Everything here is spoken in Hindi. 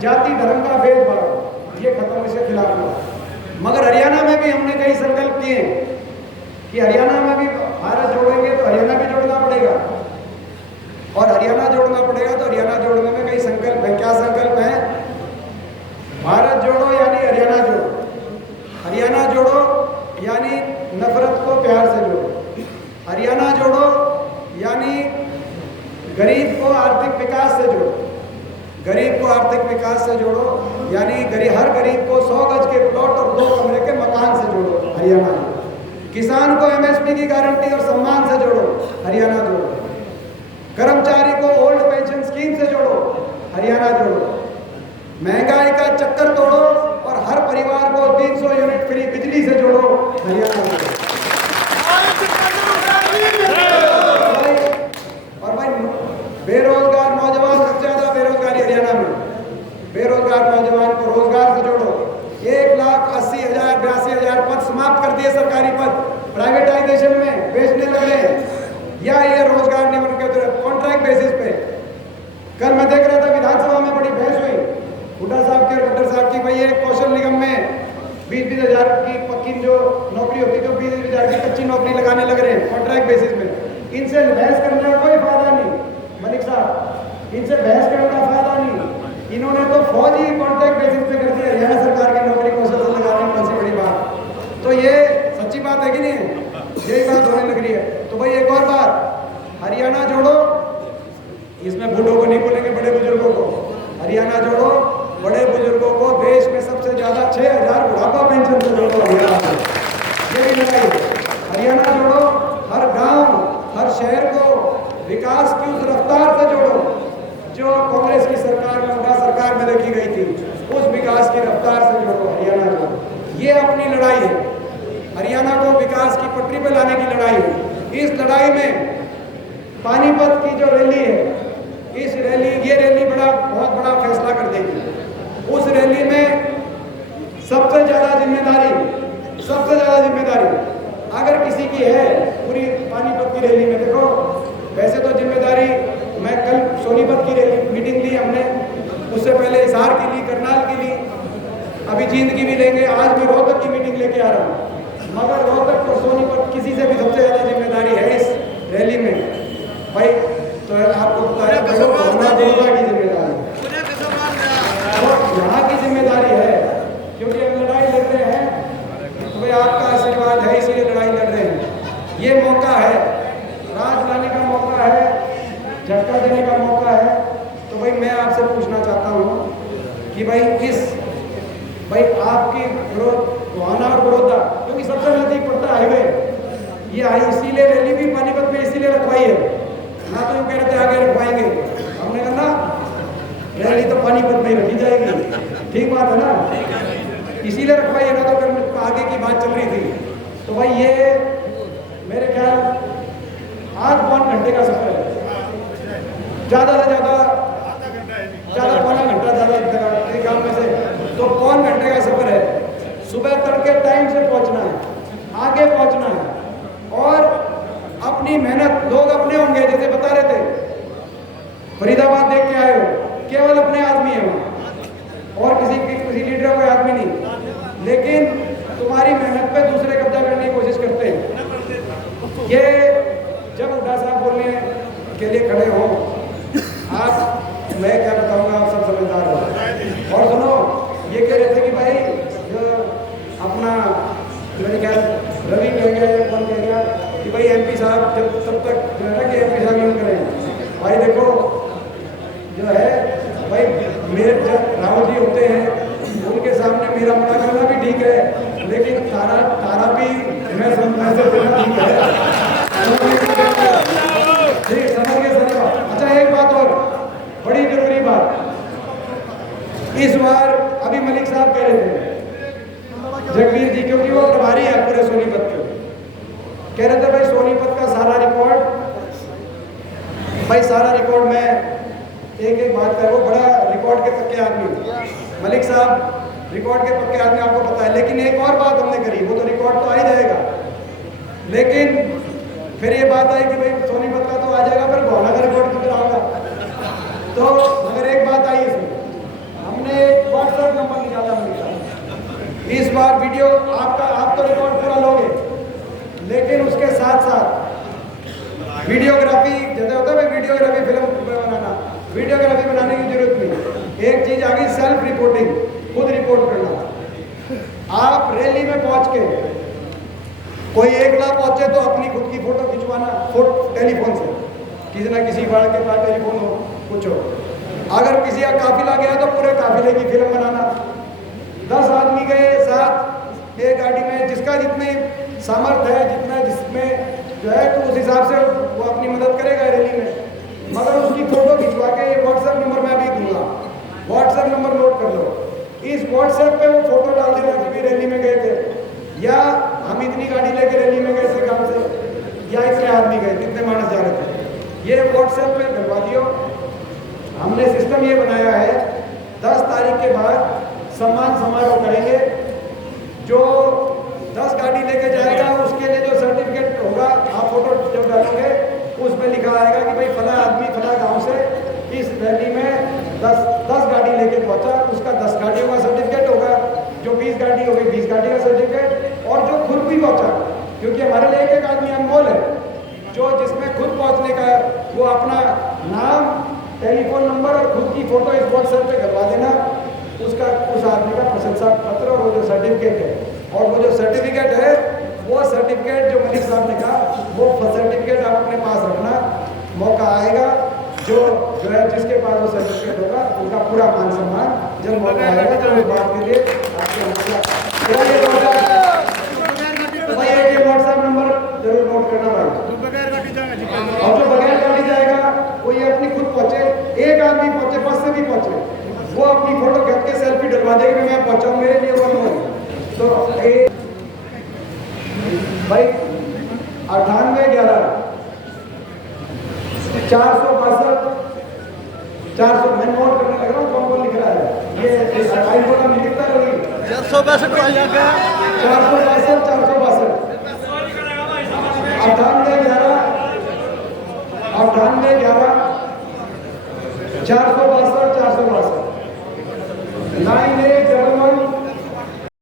जाति धर्म का भेदभाव ये खत्म, इसके खिलाफ हुआ। मगर हरियाणा में भी हमने कई संकल्प किए कि हरियाणा में भी भारत जोड़ेंगे तो हरियाणा भी जोड़ना पड़ेगा, और हरियाणा जोड़ना पड़ेगा तो हरियाणा जोड़ने में कई संकल्प है। क्या संकल्प है? भारत जोड़ो यानी हरियाणा जोड़ो, हरियाणा जोड़ो यानी नफरत को प्यार से जोड़ो, हरियाणा जोड़ो यानी गरीब को आर्थिक विकास से जोड़ो, गरीब को आर्थिक विकास से जोड़ो यानी हर गरीब को 100 गज के प्लॉट और 2 कमरे के मकान से जोड़ो, हरियाणा जोड़ो। किसान को एमएसपी की गारंटी और सम्मान से जोड़ो, हरियाणा जोड़ो। कर्मचारी को ओल्ड पेंशन स्कीम से जोड़ो, हरियाणा जोड़ो। महंगाई का चक्कर तोड़ो और हर परिवार को 300 यूनिट फ्री बिजली से जोड़ो, हरियाणा जोड़ो। और भाई बेरोजगार नौजवान, सबसे ज्यादा बेरोजगारी हरियाणा में, बेरोजगार नौजवान को रोजगार से जोड़ो। 1,80,000 82,000 पद समाप्त कर दिए, सरकारी पद प्राइवेटाइजेशन में बेचने लगे, या ये रोजगार नियमन के तहत कॉन्ट्रैक्ट बेसिस पे। कल मैं देख रहा था विधानसभा में बड़ी बहस हुई हुड्डा साहब की और खट्टर साहब की, भाई ये कौशल निगम में 20-20 हज़ार की पक्की जो नौकरी होती है, तो 20 हज़ार की कच्ची नौकरी लगाने लग रहे हैं कॉन्ट्रैक्ट बेसिस पे। इनसे बहस करने का कोई फायदा नहीं मलिक साहब, इनसे बहस करने का फायदा नहीं। इन्होंने तो फौज ही कॉन्ट्रैक्ट बेसिस पे कर दिया, हरियाणा सरकार की नौकरी कौशल से लगाने की कौन सी बड़ी बात। तो ये सच्ची बात है कि नहीं है? यही बात होने लग रही है। तो भाई एक और बात, हरियाणा जोड़ो, इसमें बूढ़ों को नहीं बोलेंगे, बड़े बुजुर्गों को। हरियाणा जोड़ो, बड़े बुजुर्गों को देश में सबसे ज्यादा 6,000 बुढ़ापा पेंशन से जोड़ो, हरियाणा में। यही लड़ाई है। हरियाणा जोड़ो, हर गांव हर शहर को विकास की उस रफ्तार से जोड़ो जो कांग्रेस की सरकार में, हुड्डा सरकार में देखी गई थी, उस विकास की रफ्तार से जोड़ो, हरियाणा जोड़ो। ये अपनी लड़ाई है, हरियाणा को विकास की पटरी पर लाने की लड़ाई है। इस लड़ाई में पानीपत की जो रैली है, ये रैली बहुत बड़ा फैसला कर देगी। उस रैली में सबसे ज्यादा जिम्मेदारी अगर किसी की है पूरी पानीपत की रैली में। देखो वैसे तो जिम्मेदारी, मैं कल सोनीपत की रैली मीटिंग ली हमने, उससे पहले हिसार की ली, करनाल की ली, अभी जींद की भी लेंगे, आज मैं रोहतक की मीटिंग लेके आ रहा हूँ। मगर रोहतक और सोनीपत किसी से भी सबसे ज्यादा जिम्मेदारी है इस रैली में भाई। तो आपको पता है की जिम्मेदारी, यहाँ की जिम्मेदारी है, क्योंकि हम लड़ाई लड़ रहे हैं तो भाई आपका आशीर्वाद है, इसीलिए लड़ाई लड़ रहे हैं। ये मौका है, राज लाने का मौका है, झटका देने का मौका है। तो भाई मैं आपसे पूछना चाहता हूँ कि भाई आपकी रोहाना और बड़ौदा, क्योंकि सबसे नजदीक पड़ता है हाईवे, ये इसीलिए रैली भी पानीपत में इसीलिए रखवाई है ना। तो कह रहे थे आगे रखवाएंगे, हमने कहा ना रैली तो पानीपत में ही रखी जाएगी। ठीक बात है ना, इसीलिए रखवाई है ना, तो आगे की बात चल रही थी। तो भाई ये मेरे ख्याल 8-9 घंटे का सफर है, ज्यादा से ज्यादा पौना घंटा, ज्यादा एक गाँव में से तो पौन घंटे का सफर है। सुबह तड़के टाइम से पहुंचना है, आगे पहुंचना है, और अपनी मेहनत, लोग अपने होंगे, जैसे बता रहे थे फरीदाबाद देख के आए हो, केवल अपने आदमी है वहां, और किसी लीडर कोई आदमी नहीं, लेकिन तुम्हारी मेहनत पे दूसरे कब्जा करने की कोशिश करते हैं। ये जब हुड्डा साहब बोलने के लिए खड़े हो आप, मैं क्या बताऊंगा, आप सब समझदार हो। और सुनो, ये कह रहे थे कि भाई जो अपना मेरे ख्याल रवि कह गया, कौन कह गया कि भाई एमपी साहब जब तब तक जो है ना कि एमपी साहब यूज करें। भाई देखो जो है भाई, मेरे जब राहुल जी होते हैं उनके सामने मेरा मना करना भी ठीक है, लेकिन तारा भी मैं समझ से ठीक है। समझ गए सर। अच्छा एक बात और बड़ी जरूरी बात, इस बार अभी मलिक साहब कह रहे थे, जगवीर जी, क्योंकि वो प्रभारी है पूरे सोनीपत के, कह रहे थे भाई सोनीपत का सारा रिकॉर्ड, भाई सारा रिकॉर्ड में एक बात है, वो बड़ा रिकॉर्ड के पक्के आदमी मलिक साहब, रिकॉर्ड के पक्के आदमी, आपको पता है। लेकिन एक और बात हमने करी, वो तो रिकॉर्ड तो आ ही जाएगा, लेकिन फिर ये बात आई कि भाई सोनीपत का तो आ जाएगा, फिर गोहाना का रिकॉर्ड किधर आएगा। तो मगर एक बात आई इसमें, हमने बार वीडियो आप तो रिकॉर्ड पूरा लोगे, लेकिन उसके साथ साथ वीडियोग्राफी, जैसे होता है वीडियोग्राफी फिल्म बनाना, वीडियोग्राफी बनाने की जरूरत नहीं। एक चीज आ गई सेल्फ रिपोर्टिंग, खुद रिपोर्ट करना। आप रैली में पहुंच के कोई एकला पहुंचे तो अपनी खुद की फोटो खिंचवाना, टेलीफोन से, किसी ना किसी बड़ा के पास टेलीफोन हो, कुछ हो। अगर किसी का काफिला गया तो पूरे काफिले की फिल्म बनाना। 10 आदमी गए साथ एक गाड़ी में, जिसका जितने सामर्थ्य है, जितना जिसमें जो है, तो उस हिसाब से वो अपनी मदद करेगा रैली में। मगर उसकी फोटो खिंचवा के व्हाट्सएप नंबर मैं भी दूंगा, व्हाट्सएप नंबर नोट कर लो। इस व्हाट्सएप पे वो फोटो डाल देना कि भी रैली में गए थे, या हम इतनी गाड़ी लेके रैली में गए थे गांव से, या इतने आदमी गए, कितने मानस जा रहे थे, ये व्हाट्सएप पे करवा दियो। हमने सिस्टम ये बनाया है, 10 तारीख के बाद सम्मान समारोह करेंगे। जो 10 गाड़ी लेके जाएगा उसके लिए जो सर्टिफिकेट होगा, आप फोटो जब डालोगे उसमें लिखा आएगा कि भाई फला आदमी फला गांव से इस रैली में 10 गाड़ी लेके पहुंचा, उसका 10 गाड़ियों का सर्टिफिकेट होगा। जो 20 गाड़ी हो गई 20 गाड़ी का सर्टिफिकेट, और जो खुद भी पहुंचा, क्योंकि हमारे लिए एक आदमी अनमोल है, जो जिसमें खुद पहुंचने का, वो अपना नाम, टेलीफोन नंबर और खुद की फोटो इस व्हाट्सएप पे करवा देना। उसका उस आदमी का प्रशंसा पत्र और वो जो सर्टिफिकेट है, और वो जो सर्टिफिकेट है, वो सर्टिफिकेट जो मलिक साहब ने कहा, वो सर्टिफिकेट आप अपने पास रखना। मौका आएगा जो है जिसके पास वो सर्टिफिकेट होगा, उनका पूरा मान सम्मान जब मौका आएगा तो उस बात के लिए आपके व्हाट्सएप नंबर जरूर नोट करना भाई। और जो बगैर गाड़ी जाएगा वो ये अपनी खुद पहुंचे, एक आदमी पहुंचे, बस से भी पहुंचे, वो अपनी फोटो खींच के सेल्फी डलवा देगा कि मैं पहुंचा हूं, मेरे लिए वो नहीं। तो भाई 9811 462 400, मैं नोट करने लग रहा हूँ कौन कौन लिख रहा है। ये आईफोन में लिखता रही 462 462 462 9811 462 462 98